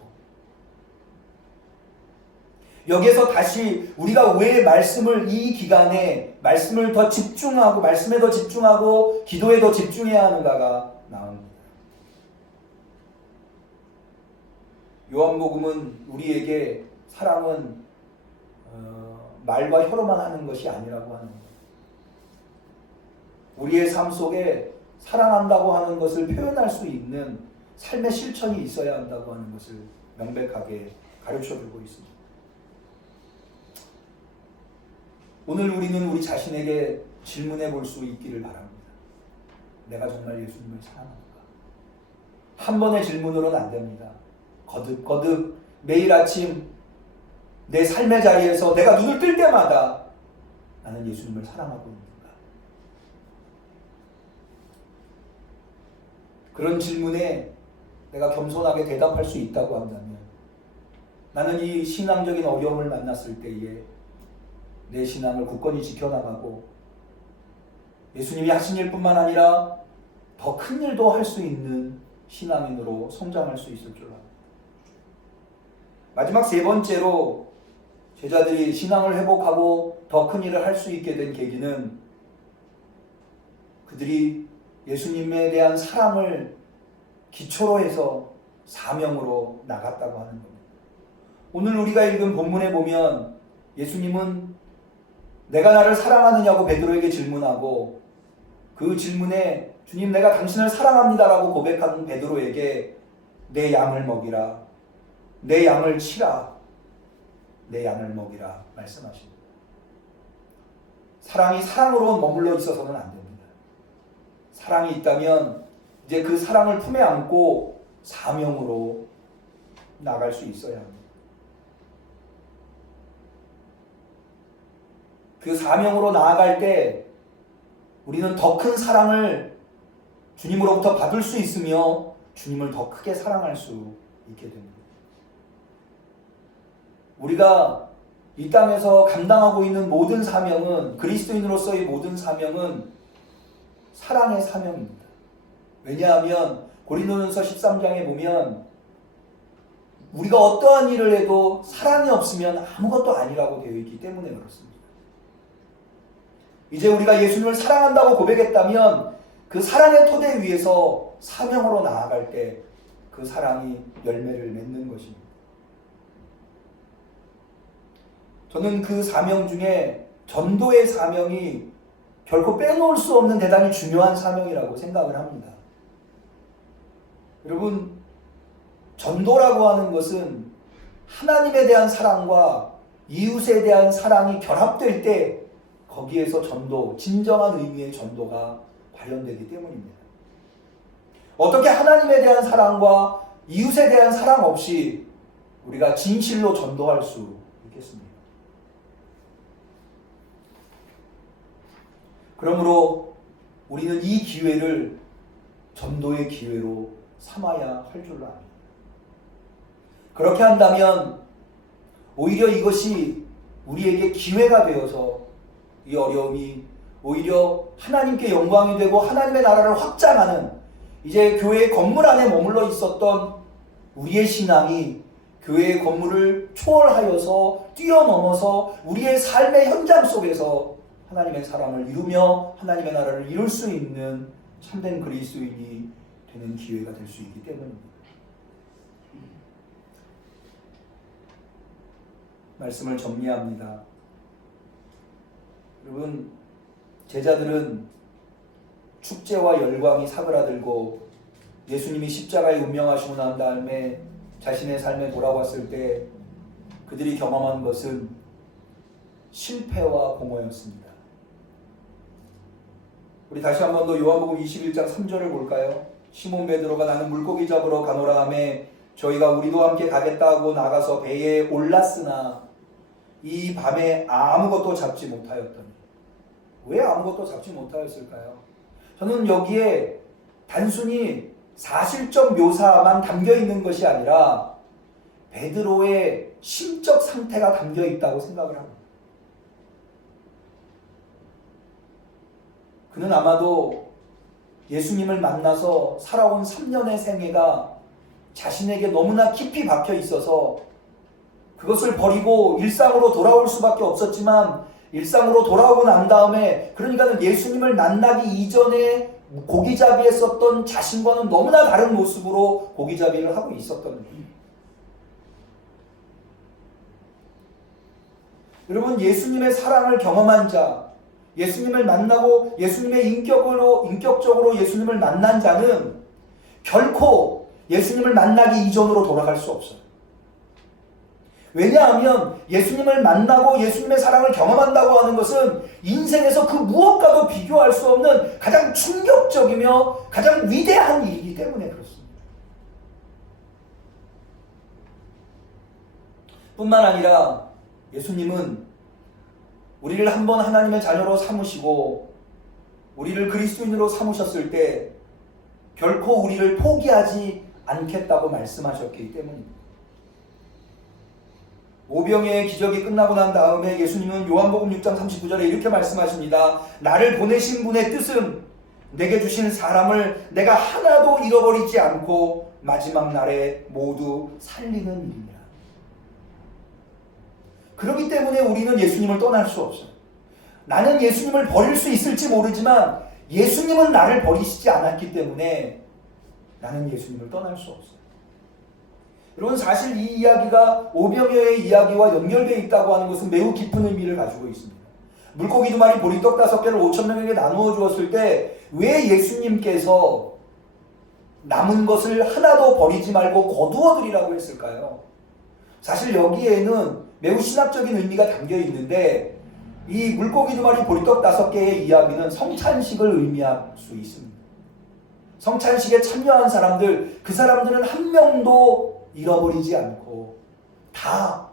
여기에서 다시 우리가 왜 말씀을 이 기간에 말씀을 더 집중하고 말씀에 더 집중하고 기도에 더 집중해야 하는가가 나옵니다. 요한복음은 우리에게 사랑은 말과 혀로만 하는 것이 아니라고 하는 거예요. 우리의 삶 속에 사랑한다고 하는 것을 표현할 수 있는 삶의 실천이 있어야 한다고 하는 것을 명백하게 가르쳐주고 있습니다. 오늘 우리는 우리 자신에게 질문해 볼 수 있기를 바랍니다. 내가 정말 예수님을 사랑하는가? 한 번의 질문으로는 안 됩니다. 거듭 매일 아침 내 삶의 자리에서 내가 눈을 뜰 때마다 나는 예수님을 사랑하고 있는가? 그런 질문에 내가 겸손하게 대답할 수 있다고 한다면 나는 이 신앙적인 어려움을 만났을 때에 내 신앙을 굳건히 지켜나가고 예수님이 하신 일뿐만 아니라 더 큰 일도 할 수 있는 신앙인으로 성장할 수 있을 줄 압니다. 마지막 세 번째로 제자들이 신앙을 회복하고 더 큰 일을 할 수 있게 된 계기는 그들이 예수님에 대한 사랑을 기초로 해서 사명으로 나갔다고 하는 겁니다. 오늘 우리가 읽은 본문에 보면 예수님은 내가 나를 사랑하느냐고 베드로에게 질문하고 그 질문에 주님 내가 당신을 사랑합니다라고 고백한 베드로에게 내 양을 먹이라, 내 양을 치라, 내 양을 먹이라 말씀하십니다. 사랑이 사랑으로 머물러 있어서는 안 됩니다. 사랑이 있다면 이제 그 사랑을 품에 안고 사명으로 나갈 수 있어야 합니다. 그 사명으로 나아갈 때 우리는 더 큰 사랑을 주님으로부터 받을 수 있으며 주님을 더 크게 사랑할 수 있게 됩니다. 우리가 이 땅에서 감당하고 있는 모든 사명은 그리스도인으로서의 모든 사명은 사랑의 사명입니다. 왜냐하면 고린도전서 13장에 보면 우리가 어떠한 일을 해도 사랑이 없으면 아무것도 아니라고 되어 있기 때문에 그렇습니다. 이제 우리가 예수님을 사랑한다고 고백했다면 그 사랑의 토대 위에서 사명으로 나아갈 때 그 사랑이 열매를 맺는 것입니다. 저는 그 사명 중에 전도의 사명이 결코 빼놓을 수 없는 대단히 중요한 사명이라고 생각을 합니다. 여러분, 전도라고 하는 것은 하나님에 대한 사랑과 이웃에 대한 사랑이 결합될 때 거기에서 전도, 진정한 의미의 전도가 발현되기 때문입니다. 어떻게 하나님에 대한 사랑과 이웃에 대한 사랑 없이 우리가 진실로 전도할 수 있겠습니까? 그러므로 우리는 이 기회를 전도의 기회로 삼아야 할 줄로 압니다. 그렇게 한다면 오히려 이것이 우리에게 기회가 되어서 이 어려움이 오히려 하나님께 영광이 되고 하나님의 나라를 확장하는 이제 교회의 건물 안에 머물러 있었던 우리의 신앙이 교회의 건물을 초월하여서 뛰어넘어서 우리의 삶의 현장 속에서 하나님의 사랑을 이루며 하나님의 나라를 이룰 수 있는 참된 그리스도인이 되는 기회가 될 수 있기 때문입니다. 말씀을 정리합니다. 여러분, 제자들은 축제와 열광이 사그라들고 예수님이 십자가에 운명하시고 난 다음에 자신의 삶에 돌아왔을 때 그들이 경험한 것은 실패와 공허였습니다. 우리 다시 한 번 더 요한복음 21장 3절을 볼까요? 시몬 베드로가 나는 물고기 잡으러 가노라 하매 저희가 우리도 함께 가겠다 하고 나가서 배에 올랐으나 이 밤에 아무것도 잡지 못하였더니. 왜 아무것도 잡지 못하였을까요? 저는 여기에 단순히 사실적 묘사만 담겨 있는 것이 아니라 베드로의 심적 상태가 담겨 있다고 생각을 합니다. 그는 아마도 예수님을 만나서 살아온 3년의 생애가 자신에게 너무나 깊이 박혀 있어서 그것을 버리고 일상으로 돌아올 수밖에 없었지만 일상으로 돌아오고 난 다음에 그러니까는 예수님을 만나기 이전에 고기잡이 했었던 자신과는 너무나 다른 모습으로 고기잡이를 하고 있었던 거예요. 여러분, 예수님의 사랑을 경험한 자, 예수님을 만나고 예수님의 인격적으로 예수님을 만난 자는 결코 예수님을 만나기 이전으로 돌아갈 수 없어요. 왜냐하면 예수님을 만나고 예수님의 사랑을 경험한다고 하는 것은 인생에서 그 무엇과도 비교할 수 없는 가장 충격적이며 가장 위대한 일이기 때문에 그렇습니다. 뿐만 아니라 예수님은 우리를 한번 하나님의 자녀로 삼으시고 우리를 그리스도인으로 삼으셨을 때 결코 우리를 포기하지 않겠다고 말씀하셨기 때문입니다. 오병이어의 기적이 끝나고 난 다음에 예수님은 요한복음 6장 39절에 이렇게 말씀하십니다. 나를 보내신 분의 뜻은 내게 주신 사람을 내가 하나도 잃어버리지 않고 마지막 날에 모두 살리는 일이니라. 그렇기 때문에 우리는 예수님을 떠날 수 없어요. 나는 예수님을 버릴 수 있을지 모르지만 예수님은 나를 버리시지 않았기 때문에 나는 예수님을 떠날 수 없어요. 여러분, 사실 이 이야기가 오병이어의 이야기와 연결되어 있다고 하는 것은 매우 깊은 의미를 가지고 있습니다. 물고기 2마리 보리떡 5개를 5,000명에게 나누어 주었을 때 왜 예수님께서 남은 것을 하나도 버리지 말고 거두어 드리라고 했을까요? 사실 여기에는 매우 신학적인 의미가 담겨 있는데 이 물고기 2마리 보리떡 5개의 이야기는 성찬식을 의미할 수 있습니다. 성찬식에 참여한 사람들, 그 사람들은 한 명도 잃어버리지 않고 다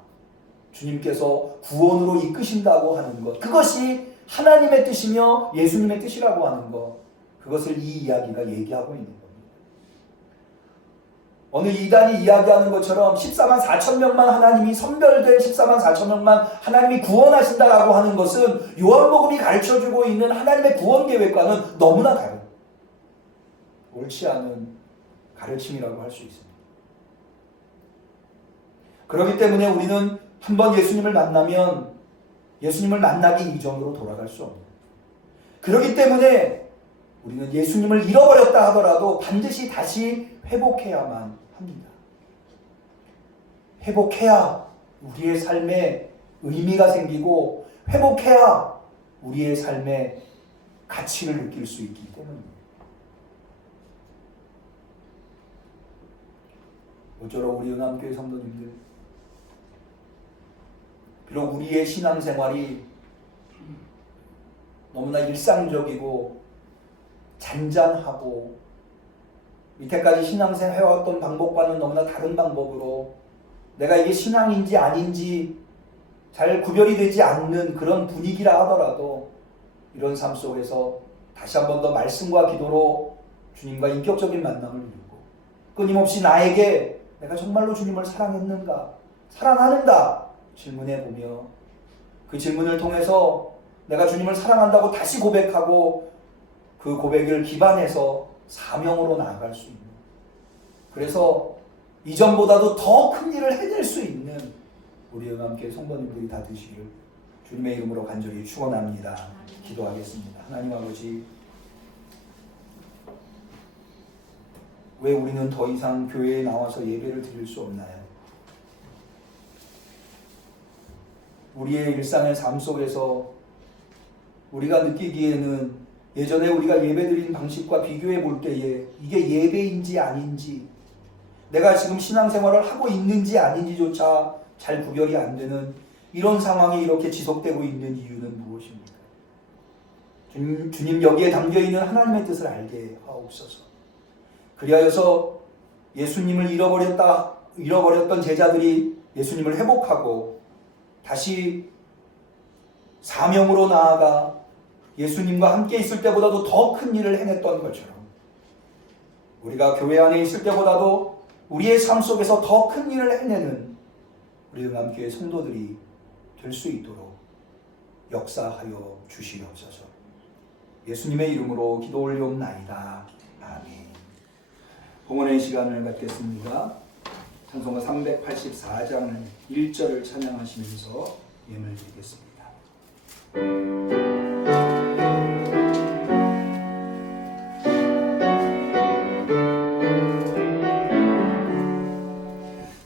주님께서 구원으로 이끄신다고 하는 것, 그것이 하나님의 뜻이며 예수님의 뜻이라고 하는 것, 그것을 이 이야기가 얘기하고 있는 겁니다. 어느 이단이 이야기하는 것처럼 14만 4천 명만 하나님이 선별된 14만 4천 명만 하나님이 구원하신다라고 하는 것은 요한복음이 가르쳐주고 있는 하나님의 구원 계획과는 너무나 다른 옳지 않은 가르침이라고 할 수 있습니다. 그렇기 때문에 우리는 한번 예수님을 만나면 예수님을 만나기 이전으로 돌아갈 수 없는, 그렇기 때문에 우리는 예수님을 잃어버렸다 하더라도 반드시 다시 회복해야만 합니다. 회복해야 우리의 삶에 의미가 생기고 회복해야 우리의 삶에 가치를 느낄 수 있기 때문입니다. 모쪼록 우리 은암교회 성도님들, 비록 우리의 신앙생활이 너무나 일상적이고 잔잔하고 이때까지 신앙생활 해왔던 방법과는 너무나 다른 방법으로 내가 이게 신앙인지 아닌지 잘 구별이 되지 않는 그런 분위기라 하더라도 이런 삶 속에서 다시 한 번 더 말씀과 기도로 주님과 인격적인 만남을 누리고 끊임없이 나에게 내가 정말로 주님을 사랑했는가, 사랑하는가 질문해보며 그 질문을 통해서 내가 주님을 사랑한다고 다시 고백하고 그 고백을 기반해서 사명으로 나아갈 수 있는, 그래서 이전보다도 더 큰 일을 해낼 수 있는 우리 은암교회 성도님들이 다 되시기를 주님의 이름으로 간절히 축원합니다. 기도하겠습니다. 하나님 아버지, 왜 우리는 더 이상 교회에 나와서 예배를 드릴 수 없나요? 우리의 일상의 삶 속에서 우리가 느끼기에는 예전에 우리가 예배드린 방식과 비교해 볼 때에 이게 예배인지 아닌지, 내가 지금 신앙생활을 하고 있는지 아닌지조차 잘 구별이 안 되는 이런 상황이 이렇게 지속되고 있는 이유는 무엇입니까? 주님 여기에 담겨있는 하나님의 뜻을 알게 하옵소서. 그리하여서 예수님을 잃어버렸던 제자들이 예수님을 회복하고 다시 사명으로 나아가 예수님과 함께 있을 때보다도 더 큰 일을 해냈던 것처럼 우리가 교회 안에 있을 때보다도 우리의 삶 속에서 더 큰 일을 해내는 우리 응암교회 성도들이 될 수 있도록 역사하여 주시옵소서. 예수님의 이름으로 기도 올리옵나이다. 아멘. 봉헌의 시간을 갖겠습니다. 찬송가 384장을 1절을 찬양하시면서 예물 드리겠습니다.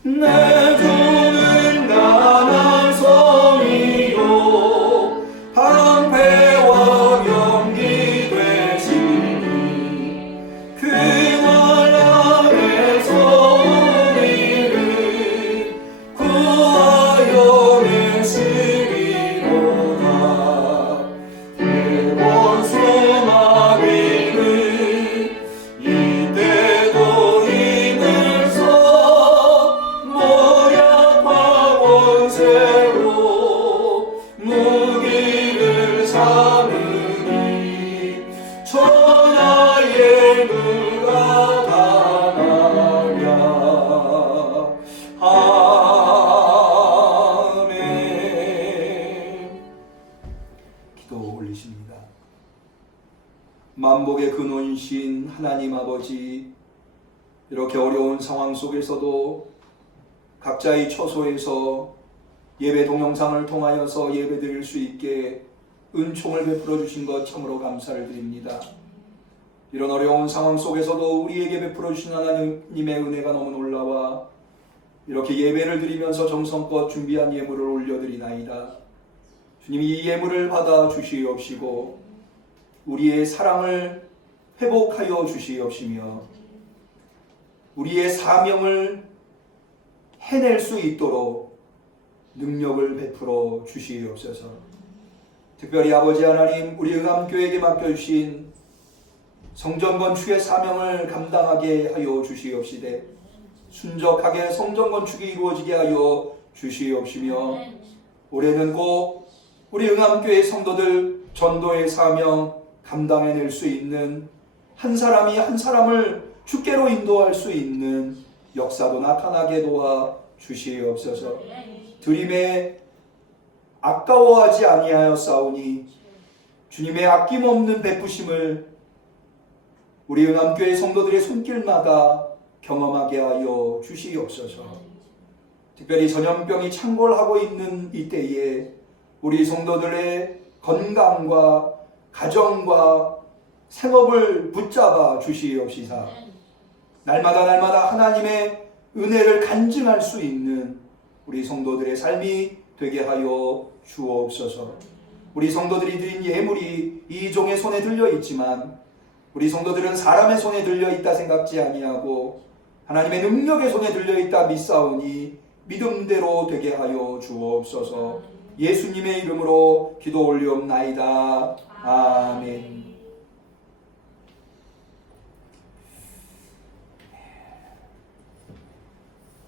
내 주는 강한 성이요 방패와 병기 되시니 그 말 안에서 우리를 구하여 내시리로다. 그 원수 마귀는 이때도 힘을 써 모략과 원죄로 무기를 삼으니 천하의 누가 당하랴. 아멘. 기도 올리십니다. 만복의 근원이신 하나님 아버지, 이렇게 어려운 상황 속에서도 각자의 처소에서 예배 동영상을 통하여서 예배 드릴 수 있게 은총을 베풀어 주신 것 참으로 감사를 드립니다. 이런 어려운 상황 속에서도 우리에게 베풀어 주신 하나님의 은혜가 너무 놀라와 이렇게 예배를 드리면서 정성껏 준비한 예물을 올려드리나이다. 주님, 이 예물을 받아 주시옵시고 우리의 사랑을 회복하여 주시옵시며 우리의 사명을 해낼 수 있도록 능력을 베풀어 주시옵소서. 특별히 아버지 하나님, 우리 응암교회에게 맡겨주신 성전 건축의 사명을 감당하게 하여 주시옵시되 순적하게 성전 건축이 이루어지게 하여 주시옵시며 올해는 꼭 우리 응암교회 성도들 전도의 사명 감당해낼 수 있는 한 사람이 한 사람을 주께로 인도할 수 있는 역사도 나타나게 도와 주시옵소서. 드림에 아까워하지 아니하였사오니 주님의 아낌없는 베푸심을 우리 응암교회 성도들의 손길마다 경험하게 하여 주시옵소서. 특별히 전염병이 창궐하고 있는 이때에 우리 성도들의 건강과 가정과 생업을 붙잡아 주시옵시사 날마다 하나님의 은혜를 간증할 수 있는 우리 성도들의 삶이 되게 하여 주옵소서. 우리 성도들이 드린 예물이 이 종의 손에 들려 있지만 우리 성도들은 사람의 손에 들려 있다 생각지 아니하고 하나님의 능력의 손에 들려 있다 믿사오니 믿음대로 되게 하여 주옵소서. 예수님의 이름으로 기도 올리옵나이다. 아멘.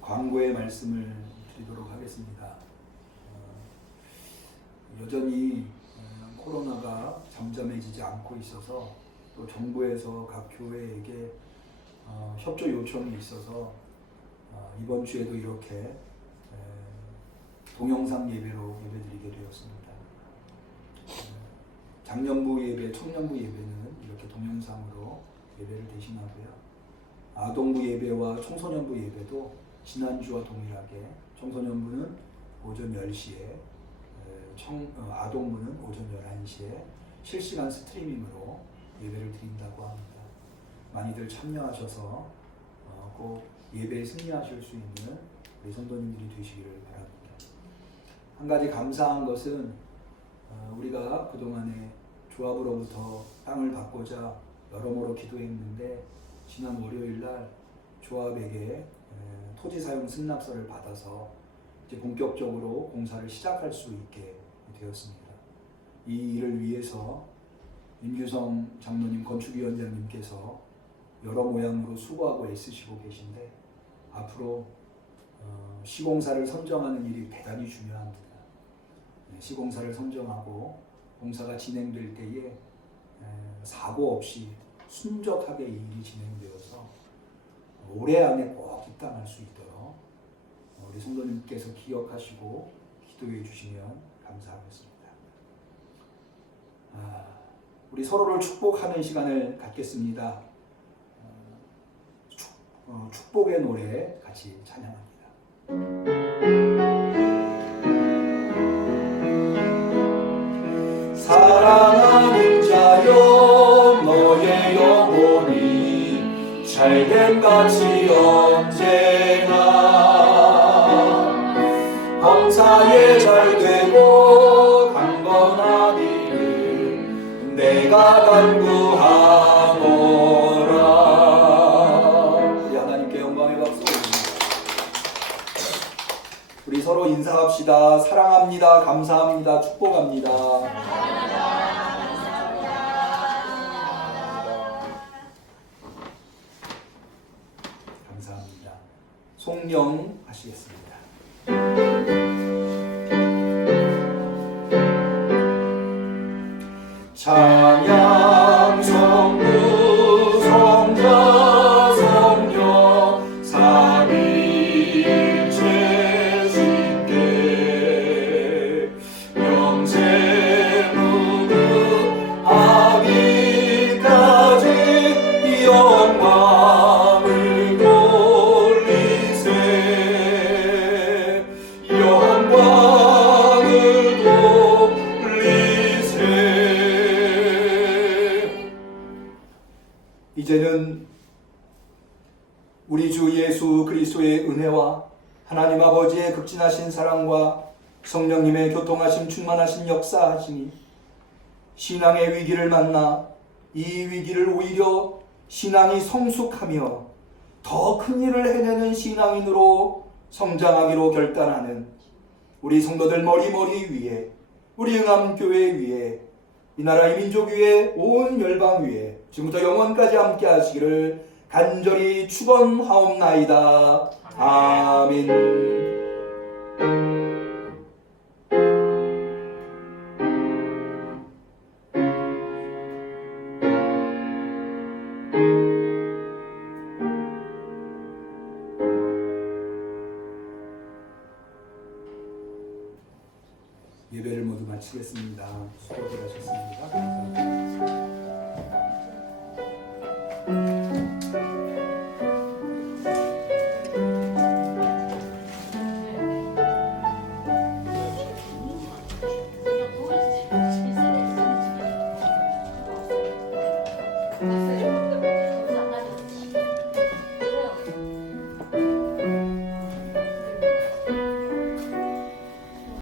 광고의 말씀을 드리도록 하겠습니다. 여전히 코로나가 잠잠해지지 않고 있어서 또 정부에서 각 교회에게 협조 요청이 있어서 이번 주에도 이렇게 동영상 예배로 예배드리게 되었습니다. 장년부 예배, 청년부 예배는 이렇게 동영상으로 예배를 대신하고요. 아동부 예배와 청소년부 예배도 지난주와 동일하게 청소년부는 오전 10시에 아동부는 오전 11시에 실시간 스트리밍으로 예배를 드린다고 합니다. 많이들 참여하셔서 꼭 예배에 승리하실 수 있는 우리 성도님들이 되시기를 바랍니다. 한 가지 감사한 것은 우리가 그동안에 조합으로부터 땅을 받고자 여러모로 기도했는데 지난 월요일날 조합에게 토지 사용 승낙서를 받아서 이제 본격적으로 공사를 시작할 수 있게 되었습니다. 이 일을 위해서 임규성 장로님 건축위원장님께서 여러 모양으로 수고하고 애쓰시고 계신데 앞으로 시공사를 선정하는 일이 대단히 중요합니다. 시공사를 선정하고 공사가 진행될 때에 사고 없이 순적하게 이 일이 진행되어서 올해 안에 꼭 입당할 수 있도록 우리 성도님께서 기억하시고 기도해 주시면 감사하겠습니다. 우리 서로를 축복하는 시간을 갖겠습니다. 축복의 노래 같이 찬양합니다. 사랑하는 자여 너의 영혼이 잘됨 같이 언제나 범사에 잘되고 강건하기를 내가 간구하노라. 우리 하나님께 영광의 박수. 우리 서로 인사합시다. 사랑합니다. 감사합니다. 축복합니다. 감사합니다. 송영 하시겠습니다. 찬양 성부 성자 성령 삼위일체 신께 영생 무궁하기까지 영광을 돌리세 영광을 돌리세. 이제는 우리 주 예수 그리스도의 은혜와 하나님 아버지의 극진하신 사랑과 성령님의 교통하심 충만하신 역사하심이 신앙의 위기를 만나 이 위기를 오히려 신앙이 성숙하며 더 큰 일을 해내는 신앙인으로 성장하기로 결단하는 우리 성도들 머리머리 위에 우리 응암교회 위에 이 나라 이 민족 위에 온 열방 위에 지금부터 영원까지 함께 하시기를 간절히 축원하옵나이다. 아멘. 예배를 모두 마치겠습니다.